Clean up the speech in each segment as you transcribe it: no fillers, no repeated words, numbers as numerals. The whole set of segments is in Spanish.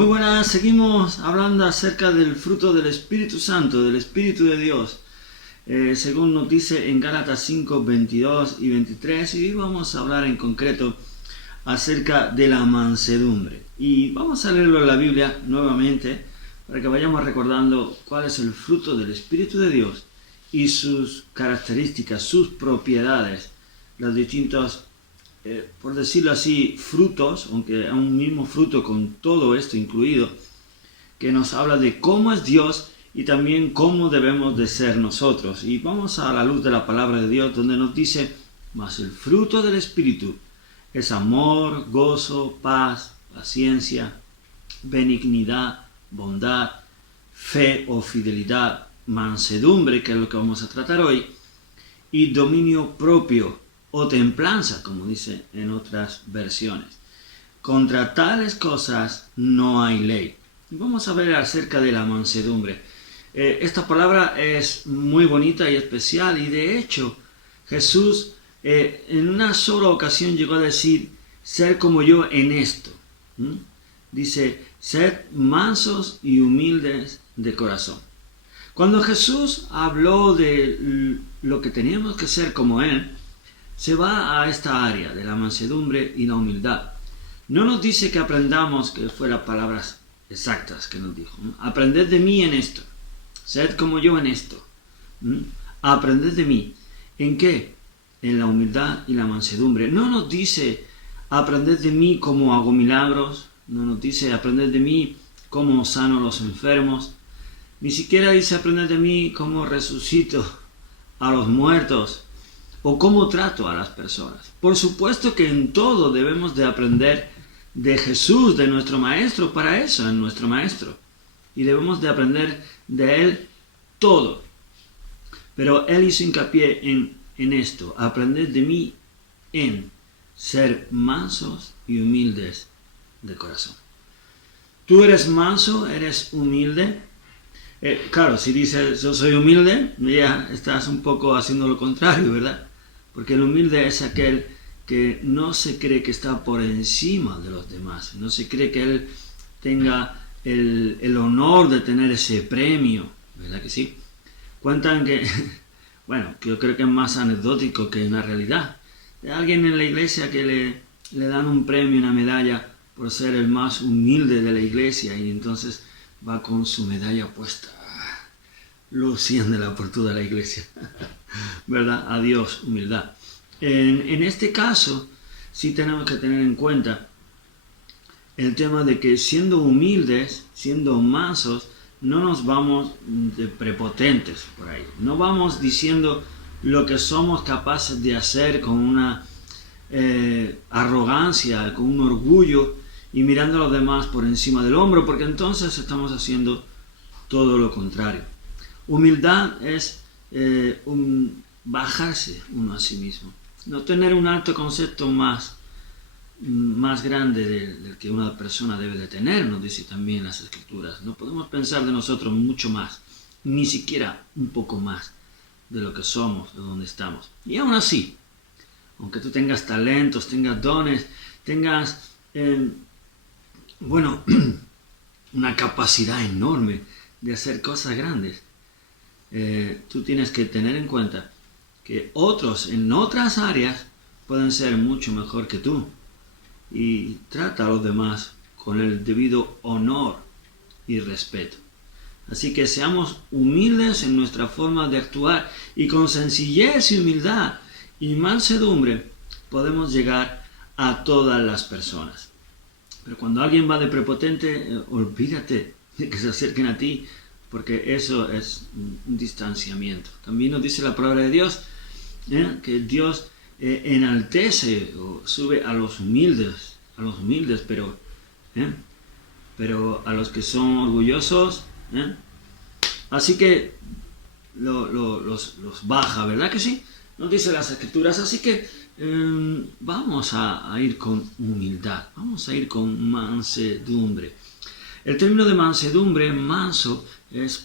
Muy buenas, seguimos hablando acerca del fruto del Espíritu Santo, del Espíritu de Dios, según nos dice en Gálatas 5, 22 y 23, y hoy vamos a hablar en concreto acerca de la mansedumbre. Y vamos a leerlo en la Biblia nuevamente para que vayamos recordando cuál es el fruto del Espíritu de Dios y sus características, sus propiedades, los distintos por decirlo así, frutos, aunque es un mismo fruto con todo esto incluido, que nos habla de cómo es Dios y también cómo debemos de ser nosotros. Y vamos a la luz de la palabra de Dios, donde nos dice, mas el fruto del Espíritu es amor, gozo, paz, paciencia, benignidad, bondad, fe o fidelidad, mansedumbre, que es lo que vamos a tratar hoy, y dominio propio, o templanza, como dice en otras versiones. Contra tales cosas no hay ley. Vamos a ver acerca de la mansedumbre. Esta palabra es muy bonita y especial, y de hecho Jesús en una sola ocasión llegó a decir, ser como yo en esto. Dice, sed mansos y humildes de corazón. Cuando Jesús habló de lo que teníamos que ser como Él, se va a esta área de la mansedumbre y la humildad. No nos dice que aprendamos, que fueran palabras exactas que nos dijo, ¿no? Aprended de mí en esto, sed como yo en esto. Aprended de mí. ¿En qué? En la humildad y la mansedumbre. No nos dice, aprended de mí cómo hago milagros, no nos dice, aprended de mí cómo sano a los enfermos, ni siquiera dice, aprended de mí cómo resucito a los muertos, o cómo trato a las personas. Por supuesto que en todo debemos de aprender de Jesús, de nuestro Maestro, para eso es nuestro Maestro. Y debemos de aprender de Él todo. Pero Él hizo hincapié en esto, aprender de mí en ser mansos y humildes de corazón. ¿Tú eres manso? ¿Eres humilde? Claro, si dices yo soy humilde, ya estás un poco haciendo lo contrario, ¿verdad? Porque el humilde es aquel que no se cree que está por encima de los demás, no se cree que él tenga el honor de tener ese premio, ¿verdad que sí? Cuentan que, bueno, yo creo que es más anecdótico que una realidad, de alguien en la iglesia que le dan un premio, una medalla, por ser el más humilde de la iglesia, y entonces va con su medalla puesta, luciéndola por toda la iglesia. ¿Verdad? Adiós, humildad. En este caso, sí tenemos que tener en cuenta el tema de que siendo humildes, siendo mansos, no nos vamos de prepotentes por ahí. No vamos diciendo lo que somos capaces de hacer con una arrogancia, con un orgullo y mirando a los demás por encima del hombro, porque entonces estamos haciendo todo lo contrario. Humildad es bajarse uno a sí mismo, no tener un alto concepto más grande del que una persona debe de tener, nos dice también las Escrituras. No podemos pensar de nosotros mucho más, ni siquiera un poco más de lo que somos, de donde estamos. Y aún así, aunque tú tengas talentos, tengas dones, tengas una capacidad enorme de hacer cosas grandes, tú tienes que tener en cuenta que otros en otras áreas pueden ser mucho mejor que tú, y trata a los demás con el debido honor y respeto. Así que seamos humildes en nuestra forma de actuar, y con sencillez y humildad y mansedumbre podemos llegar a todas las personas. Pero cuando alguien va de prepotente, olvídate de que se acerquen a ti, porque eso es un distanciamiento. También nos dice la palabra de Dios que Dios enaltece o sube a los humildes, pero a los que son orgullosos, así que los baja, ¿verdad que sí? Nos dice las Escrituras. Así que vamos a ir con humildad, vamos a ir con mansedumbre. El término de mansedumbre, manso,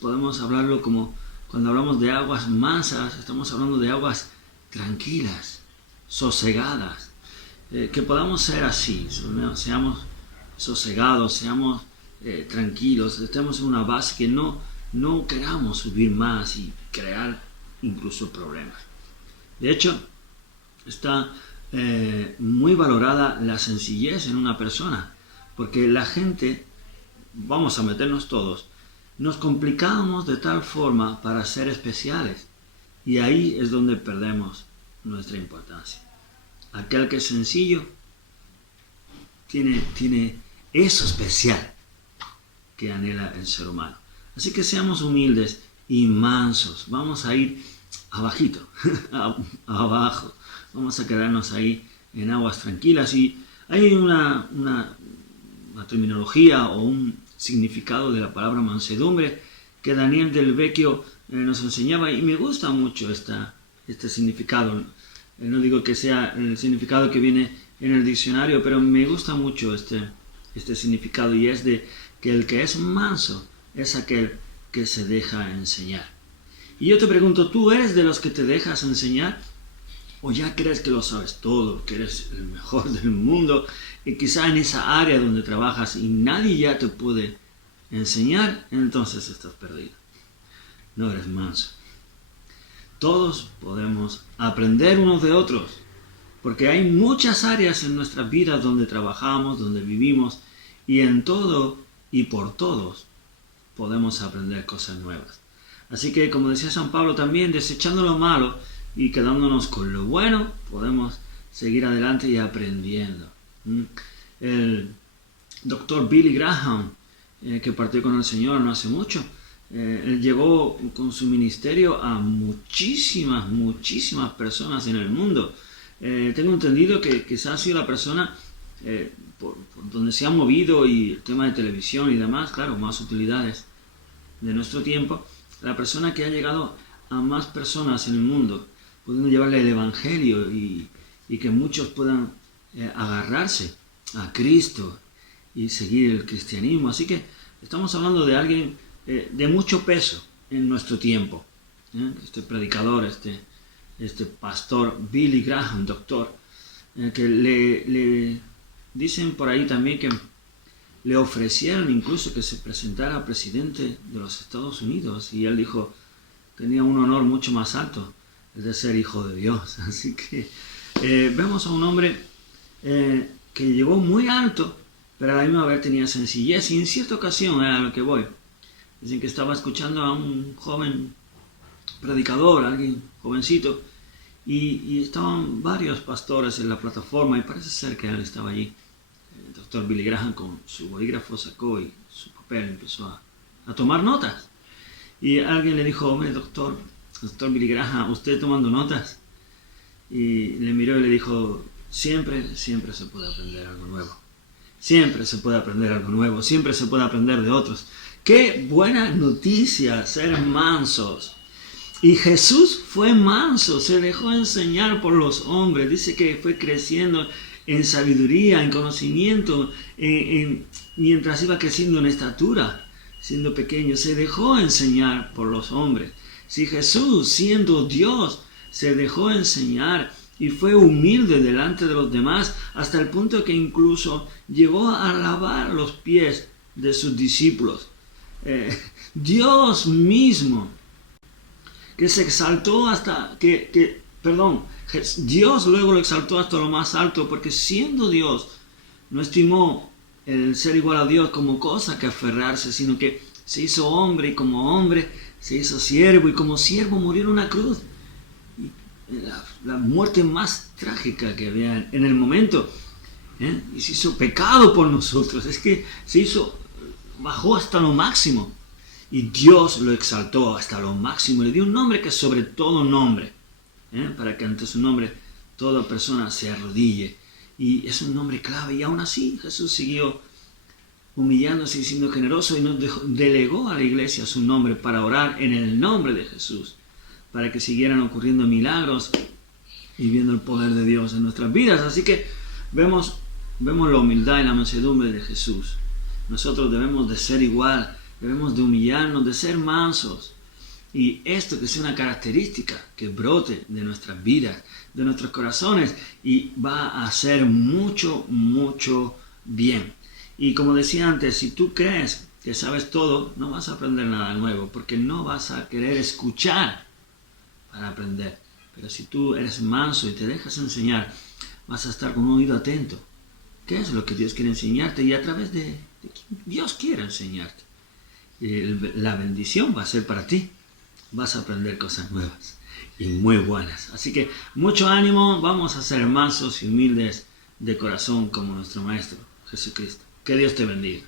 podemos hablarlo como cuando hablamos de aguas mansas, estamos hablando de aguas tranquilas, sosegadas, que podamos ser así, seamos sosegados, seamos tranquilos, estemos en una base que no queramos subir más y crear incluso problemas. De hecho, está muy valorada la sencillez en una persona, porque la gente, vamos a meternos todos, nos complicamos de tal forma para ser especiales, y ahí es donde perdemos nuestra importancia. Aquel que es sencillo tiene eso especial que anhela el ser humano. Así que seamos humildes y mansos. Vamos a ir abajito, abajo. Vamos a quedarnos ahí en aguas tranquilas. Y hay una terminología o un significado de la palabra mansedumbre que Daniel del Vecchio nos enseñaba, y me gusta mucho este significado. No digo que sea el significado que viene en el diccionario, pero me gusta mucho este significado, y es de que el que es manso es aquel que se deja enseñar. Y yo te pregunto, ¿tú eres de los que te dejas enseñar? ¿O ya crees que lo sabes todo, que eres el mejor del mundo, y quizá en esa área donde trabajas y nadie ya te puede enseñar? Entonces estás perdido. No eres manso. Todos podemos aprender unos de otros, porque hay muchas áreas en nuestras vidas donde trabajamos, donde vivimos, y en todo y por todos podemos aprender cosas nuevas. Así que, como decía San Pablo también, desechando lo malo y quedándonos con lo bueno, podemos seguir adelante y aprendiendo. El doctor Billy Graham, que partió con el Señor no hace mucho, él llegó con su ministerio a muchísimas personas en el mundo. Tengo entendido que quizás ha sido la persona por donde se ha movido, y el tema de televisión y demás, claro, más utilidades de nuestro tiempo, la persona que ha llegado a más personas en el mundo, pudiendo llevarle el Evangelio y que muchos puedan agarrarse a Cristo y seguir el cristianismo. Así que estamos hablando de alguien de mucho peso en nuestro tiempo. Este predicador, este pastor Billy Graham, doctor, que le dicen por ahí también que le ofrecieron incluso que se presentara presidente de los Estados Unidos, y él dijo, tenía un honor mucho más alto, el de ser hijo de Dios. Así que vemos a un hombre que llegó muy alto, pero a la misma vez tenía sencillez, y en cierta ocasión, a lo que voy, dicen que estaba escuchando a un joven predicador, alguien jovencito, y estaban varios pastores en la plataforma, y parece ser que él estaba allí. El doctor Billy Graham con su bolígrafo sacó y su papel empezó a tomar notas. Y alguien le dijo, hombre, doctor Billy Graham, ¿usted tomando notas? Y le miró y le dijo, siempre se puede aprender algo nuevo. Siempre se puede aprender algo nuevo, siempre se puede aprender de otros. ¡Qué buena noticia ser mansos! Y Jesús fue manso, se dejó enseñar por los hombres. Dice que fue creciendo en sabiduría, en conocimiento, mientras iba creciendo en estatura, siendo pequeño, se dejó enseñar por los hombres. Si Jesús, siendo Dios, se dejó enseñar y fue humilde delante de los demás, hasta el punto que incluso llegó a lavar los pies de sus discípulos. Dios mismo, que se exaltó hasta Dios luego lo exaltó hasta lo más alto, porque siendo Dios no estimó el ser igual a Dios como cosa que aferrarse, sino que se hizo hombre, y como hombre se hizo siervo, y como siervo murió en una cruz. La muerte más trágica que había en el momento, y se hizo pecado por nosotros. Es que bajó hasta lo máximo, y Dios lo exaltó hasta lo máximo, le dio un nombre que es sobre todo nombre, para que ante su nombre toda persona se arrodille, y es un nombre clave. Y aún así Jesús siguió humillándose y siendo generoso, y nos delegó a la iglesia su nombre para orar en el nombre de Jesús, para que siguieran ocurriendo milagros y viendo el poder de Dios en nuestras vidas. Así que vemos la humildad y la mansedumbre de Jesús. Nosotros debemos de ser igual, debemos de humillarnos, de ser mansos. Y esto que sea una característica que brote de nuestras vidas, de nuestros corazones, y va a hacer mucho bien. Y como decía antes, si tú crees que sabes todo, no vas a aprender nada nuevo, porque no vas a querer escuchar para aprender. Pero si tú eres manso y te dejas enseñar, vas a estar con un oído atento. ¿Qué es lo que Dios quiere enseñarte? Y a través de quien Dios quiere enseñarte. Y la bendición va a ser para ti. Vas a aprender cosas nuevas y muy buenas. Así que mucho ánimo, vamos a ser mansos y humildes de corazón como nuestro Maestro Jesucristo. Que Dios te bendiga.